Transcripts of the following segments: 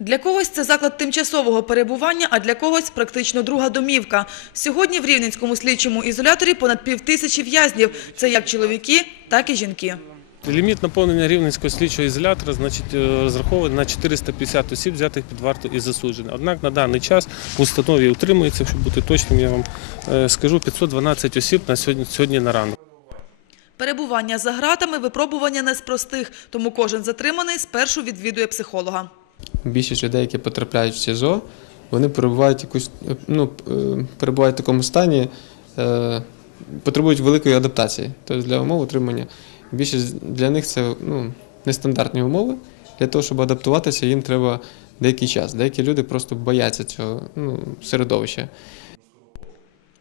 Для когось це заклад тимчасового перебування, а для когось практично друга домівка. Сьогодні в Рівненському слідчому ізоляторі понад півтисячі в'язнів. Це як чоловіки, так і жінки. Ліміт наповнення рівненського слідчого ізолятора значить, е, розрахований на 450 осіб, взятих під варту і засуджених. Однак на даний час в установі утримується, щоб бути точним, я вам е, скажу, 512 осіб на сьогодні, сьогодні на ранок. Перебування за ґратами – випробування не з простих, тому кожен затриманий спершу відвідує психолога. Більшість людей, які потрапляють в СІЗО, вони перебувають якусь, е, ну, е, перебувають в такому стані, е, потребують великої адаптації. Тобто для умов утримання. Більшість для них це ну, нестандартні умови. Для того, щоб адаптуватися, їм треба деякий час. Деякі люди просто бояться цього ну, середовища.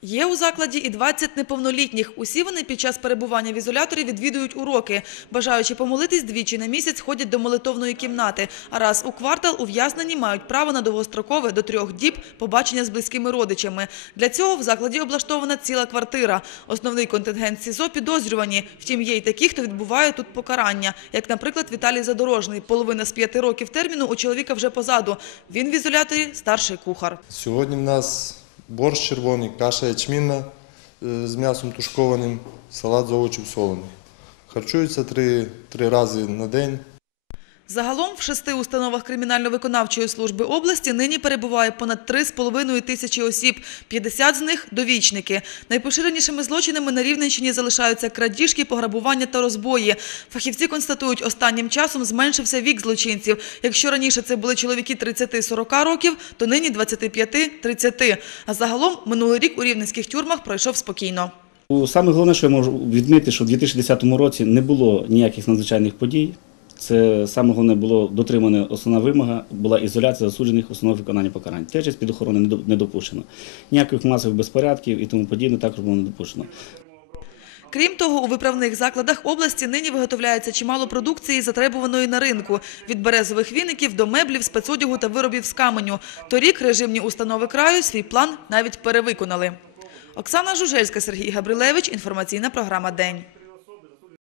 Є у закладі і 20 неповнолітніх. Усі вони під час перебування в ізоляторі відвідують уроки. Бажаючи помолитись двічі на місяць ходять до молитовної кімнати. А раз у квартал ув'язнені мають право на довгострокове до трьох діб побачення з близькими родичами. Для цього в закладі облаштована ціла квартира. Основний контингент СІЗО підозрювані. Втім, є й такі, хто відбуває тут покарання. Як, наприклад, Віталій Задорожний. Половина з п'яти років терміну у чоловіка вже позаду. Він в ізоляторі старший кухар. Сьогодні в нас борщ червоний, каша ячмінна е, з м'ясом тушкованим, салат з овочів солених. Харчуються три, три рази на день. Загалом в шести установах кримінально-виконавчої служби області нині перебуває понад 3,5 тисячі осіб, 50 з них – довічники. Найпоширенішими злочинами на Рівненщині залишаються крадіжки, пограбування та розбої. Фахівці констатують, останнім часом зменшився вік злочинців. Якщо раніше це були чоловіки 30-40 років, то нині 25-30. А загалом минулий рік у рівненських тюрмах пройшов спокійно. Саме головне, що я можу відмітити, що в 2010 році не було ніяких надзвичайних подій. Це саме головне було дотримана основна вимога, була ізоляція засуджених установ виконання покарань. Течість під охорони не допущено. Ніяких масових безпорядків і тому подібне також було не допущено. Крім того, у виправних закладах області нині виготовляється чимало продукції, затребуваної на ринку – від березових віників до меблів, спецодягу та виробів з каменю. Торік режимні установи краю свій план навіть перевиконали. Оксана Жужельська, Сергій Габрилевич. Інформаційна програма «День».